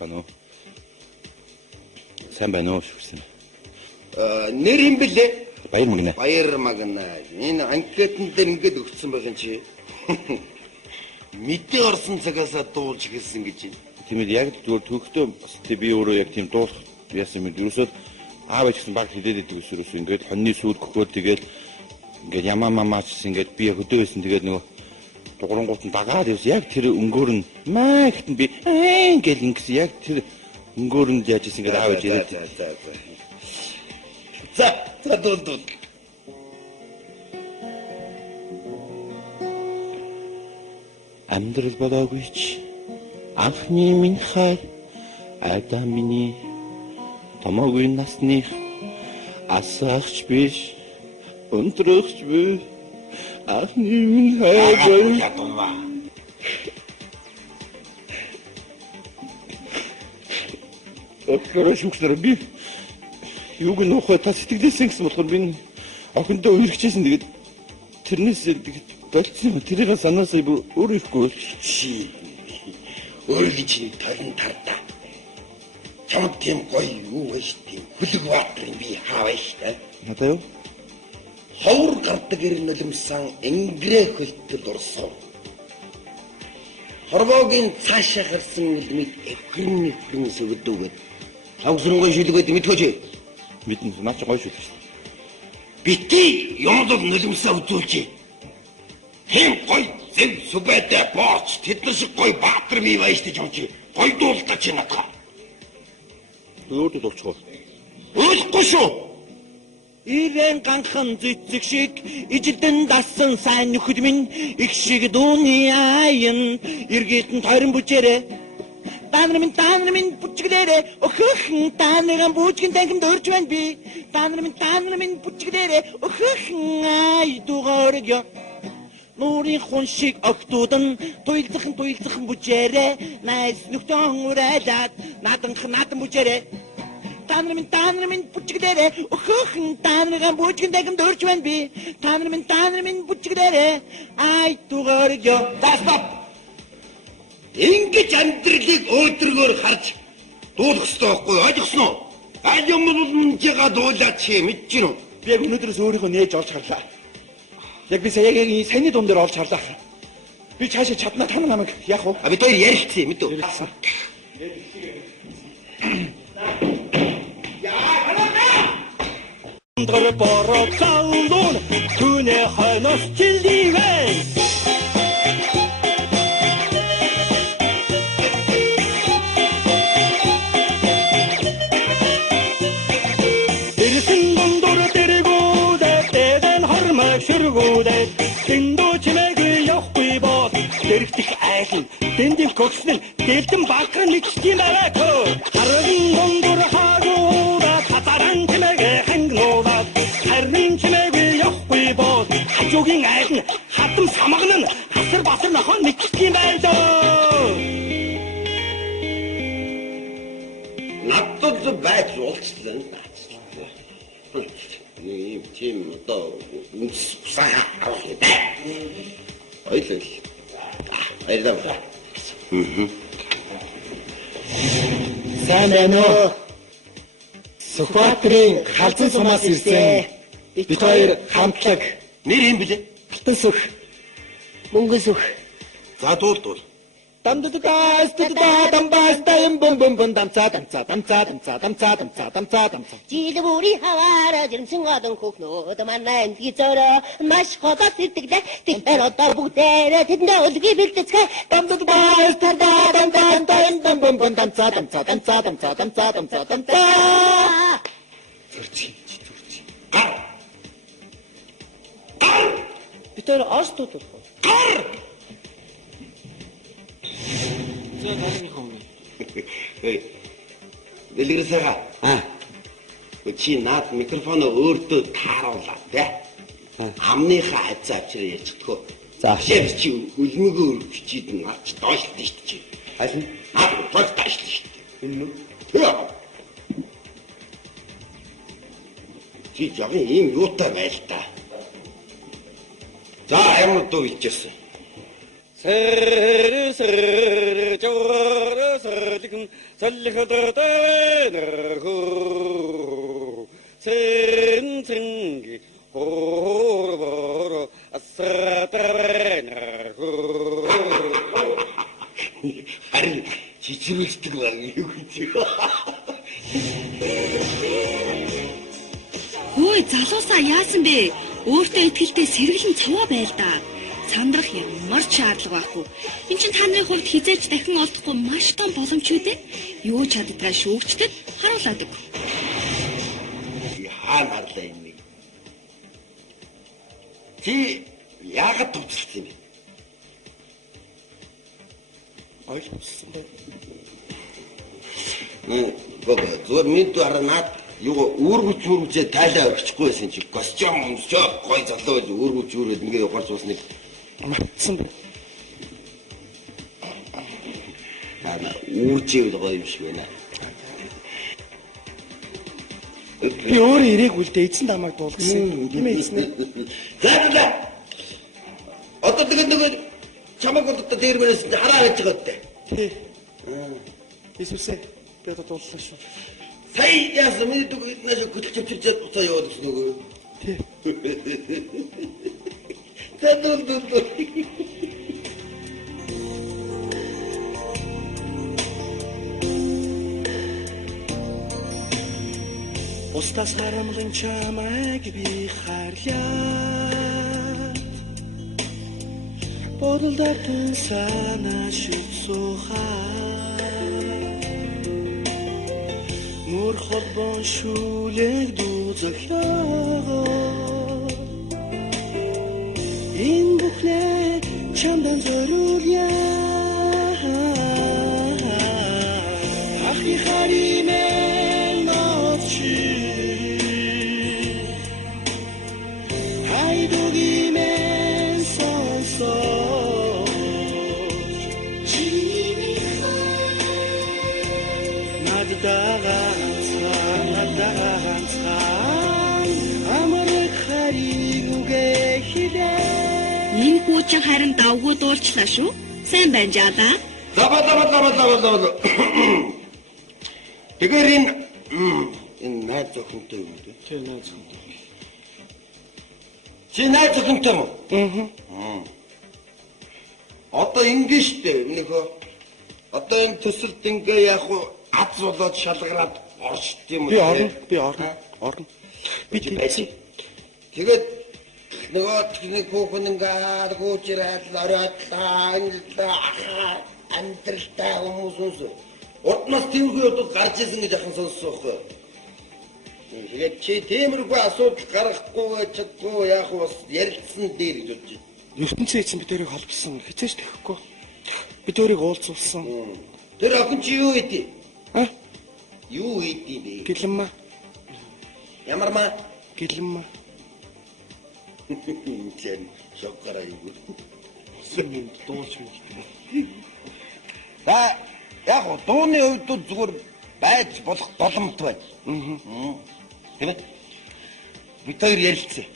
байна уу? Сайн байна уу шүрсэн. Нэр юм бэлээ? Баяр магнаа. Баяр магнаа. Энэ анкетн дээр ингэж өгсөн байгаа чи. Мэдээ орсон цагаасаа дуулж гэлсэн гэж байна. Тиймээд яг зүгээр төгтөө бас би өөрөө яг тийм дуулах яасан мэд. Ерөөсөө аав ээж гэсэн баг хилээд идэг ус ерөөсөө ингээд хоньны сүйд гөхөөр тэгээд ингээд ямаа гэсэн ингээд би хөдөө байсан тэгээд нөгөө дугрангууд нь дагаад явсан. Яг тэр өнгөөр нь маа гэхтэн би ингээд ингэсэн яг тэр өнгөөр нь яаж исэн ингээд аав ээж яриад. За дуу. Амьдрал болоогүй ч анхны минь хайр айдаа миний томоогүй насных асаагч биш өнтрөгч биш анхны минь хайр ядумаа. Өглөө шүгчнэр би юуг нөхөө та сэтгэлээсэн гэсэн болохоор би охиндоо үргэжсэн тэгээд тэрнээс тэгээд болцсон тэрийг санаасаа бүр өөрөө ихгүй чи өөрөө чинь толон тардаа. Чамд тийм гоё юу байж тийм хүлэг баатрын би хааваа штэ. надаа юу? Ховор гардаг ер нулимсан энгрэ хөлтөд орсон. Хорвоогийн цаашаа харсан үлмийг эвгэрнэвгэн сүгдүүгээд хавсрангой шүлгээд мэдхөөж. Мэдэн наач гоё шүү дээ. Бити юмд нулимсаа үзүүлж. Тийм гоё зөв сүбэдэ бооч тэднэр шиг гоё баатар бий байж гэж юм чи. Гоё дуултаа чи надаа. Өөртөө дуулчихгүй. Өөхгүй шүү. Ирэн ганхан зэцэг шиг ижилдэн дасан сайн нөхөд минь их шиг дууны аян эргэтэн тойрон бүжээрэ таанар минь бүжгэлээрэ өхөхн таанаран бүжгэн тангим дөрж байна би таанар минь бүжгэлээрэ өхөхн ай дугааргё нуурын хон шиг октуудан туйлцхан бүжээрэ найс нөхтөн урайлаад надан бүжээрэ таанар минь бүжгэлээрэ өхөхн таанаран бүжгэн тангим дөрж байна би таанар минь бүжгэлээрэ ай дугааргё Стоп. Ингэж амьдралыг өөдрөгөөр харж дуулах ёстой байхгүй ойлгосноо? Аль юм бол мунжига дуулаад чи мэдчихэв үү? би яг өнөөдрөөс өөрийнхөө нээж олж харлаа. Яг би сая яг энэ саяны дуун дээр олж харлаа. Би цаашаа чадна та намайг яах вэ? А бид хоёр ярилцъя мэдүү. Дор бороо цаалуун түүний хойноос чилдивэн. Ирсэн дундор дэргүүдэ дэдэн хормой шүргүүдэ дэндүү чимээгүй явахгүй бол дэрэгдэх айлын дэндийг кокснэл гэлдэн багран нэгсдийн байгаатөө харин дундор хаагуудаа татаран чимээгээ хангнуудаа харин чимээгүй явахгүй бол хажуугийн айлын хатам самган нь хасар басар нохоо нэгсдийн байдаа. Надад байж уулзлаа. Ийм тийм одоо үнс сайн авах юм. Ойлоо. Баярлалаа. Сайн байна уу? Сүхбаатарын халзан сумаас ирсэн. Бид хоёр хамтлаг. Нэр юм блэ? Алтан сүх. Мөнгөн сүх. За дуул. Жилбүри хаваараа жирэмсэн одон хөхнөөд манай эндгийзөрөө маш хотод сэтгэлээ тэмпэр одоо бүгдээрээ тэдэндээ үлгий бэлдэцгээ Битэр орстууд Гар! зөө таны хом. Дэлгэрсэга. Чи наад микрофоно өөртөө тааруулаад тэ. Амныхаа хацаа авчираа ярьчихдгөө. За. Шеф чи үлмөгөө өргөчид нь авч доошлоо шүү дээ чи. Харин Баг таашлаа шүү дээ. энэ нь чи яг ийм юутай байл та. За ямар дуу хэлчихсэн. Сэр харин чичрүүлдэг баг юу гэж. Хөөе залуусаа яасан бэ? Өөртөө ихтэй сэргэлэн цаваа байл да. Сандрах ямар ч шаардлага байхгүй. Энд чинь та нарын хувьд хизээч дахин олдохгүй маш том боломж үү дээ. Юу ч чаддгаа шүүгчдэд харуулдаг. Хаана харлаа юм бэ? Чи яагаад төвчлээ юм бэ? Ойлгосон бай. Зүгээр минь хараа наад юу үүргүчээ тайлаа өрчихгүй байсан чи костюм өмсчөө гой залуу байж үүргүчүүрээд ингээд явахарч бас нэг Мартсан бай. үүрчээ гоё юм шиг байна. Би өөрөө ирээгүй л дээ эзэн дамайг дуулгасан. Тийм ээ эзэн. За. Одоо тэгээд чамаг одоо дээр мэнэс хараа гэж байгаа дээ. Тий. Эсвэл би одоо дууллаа шүү. Сая яасан миний дүүг наш хөдөлж чивчээд буцаа яваад гэсэн нөгөө. Тий. Тэдүр. Устас харамлан чамайг би харлаа. Бодолдартын санаа шиг сухаа. Мөр холбон шүлэг дузахяа. Энэ бүхнээ чамдан зориулъя. Ахи харимэн ночи. Хайдугимэн сонсож. Наддаганцхан амрах хариг үгээ хилээ. Энэ хүүчин харин давгүй дуулчлаа шүү. Сайн байна жаа. Лава. Тэгэхээр энэ найз зөвхөнтэй юм үү? Тий найз зөвхөнтэй. Чи найз зөвхөнтэй юм уу? Аа. Одоо ингэ штэ өмнөхөө. Одоо энэ төсөлд ингээ яг аз болоод шалгараад оршд юм уу? Би орно. Би тийм. Тэгээд нөгөө нэг хүүхэн ингээд гүйжрээд ороодлаа амьдралтай хүмүүсээс урднаас тиймэрхүү юмуд гарч ирсэн гэж ахын сонссон байхгүй. Тэгээд чи тиймэрхүү асуудал гаргахгүй чадгүй яг бас ярилцсан дээр гэж бодож байна. ертөнцийн эзэн бид өөрийг холбосон хизээч тэхгүй. Бид өөрийг уулзуулсан. Тэр охин чи юу хийдий? Юу хийдий бэ? Гэлэнмаа. Ямар маа? Гэлэнмаа. Чэн шоккараа юу? Сүмэнд дуулж байна. За яг дууны үед зүгээр байж болох боломт байна. Тийм ээ. Бид хоёр ярилцсан.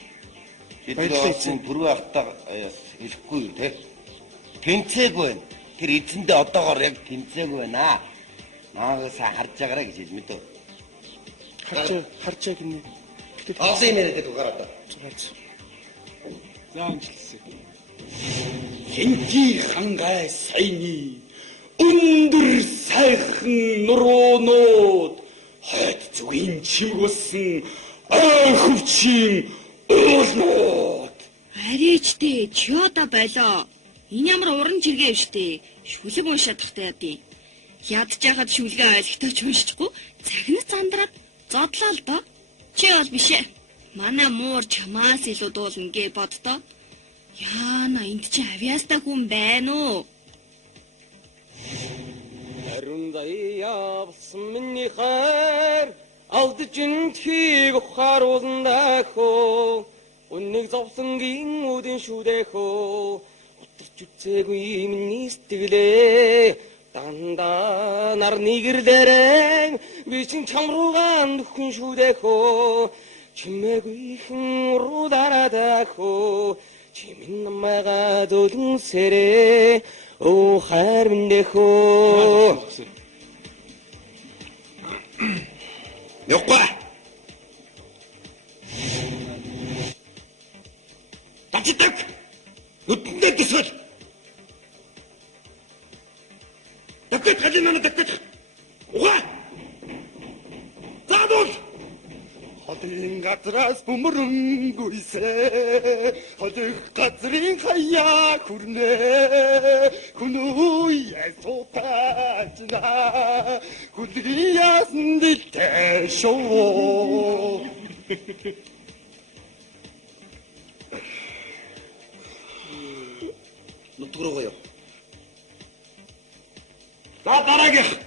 Бид эзэн түрүү ахтаа хэлэхгүй юу те. Тэнцээгүй байна. Тэр эзэндээ одоогоор яг тэнцээгүй байна. Наагасаа харж байгаарай гэж хэлмэд. Харж гинэ. Аасын юм яриад байгаа одоо. За амжилтсан. Хинти хангай сайны өндөр сайхан нуруунууд хойд зүгийн чимгүүлсэн хөвчийн уулнууд. Арийчтэй чиода болоо. Энэ ямар уран жиргээ юм штэ. Шүлэг уншаад тахтай ядий. Ядж яхад шүлгээ ойлгохтойч уншчихгүй. Цагнаас зандраад зодлоо л доо. Чи бол биш ээ. Манай муур чамаас илүү дуулна гэ боддоо. Яана энд чи авьяастай хүн байна уу? Харундай явсан миний хайр алдж энтхийг ухааруулнаа. Үннийг зовсонгийн үдэн шүдэхөө. Утарч үцээгүй миний сэтгэлээ. Дандаа нарны гэрлэрэн би чин чам руугаа нөхөн шүдэхөө. Чимээгүй руу дараадахөө. Чимэн намайгаа дөлөн сэрээ. Оо хайр минь дэхөө. Явахгүй. Тачдаг. Нүдэндээ төсөөл. Дахиад галинаа дахиад. Угаа. Заадуул. Хотын газраас бөмбөрөнгүйсэ. Хотын газрын хаяа хүрнэ. Хүнүй ясутаачна. Хүлгиясан дилтэй шоу. Нутг руу гоё. За дараагийн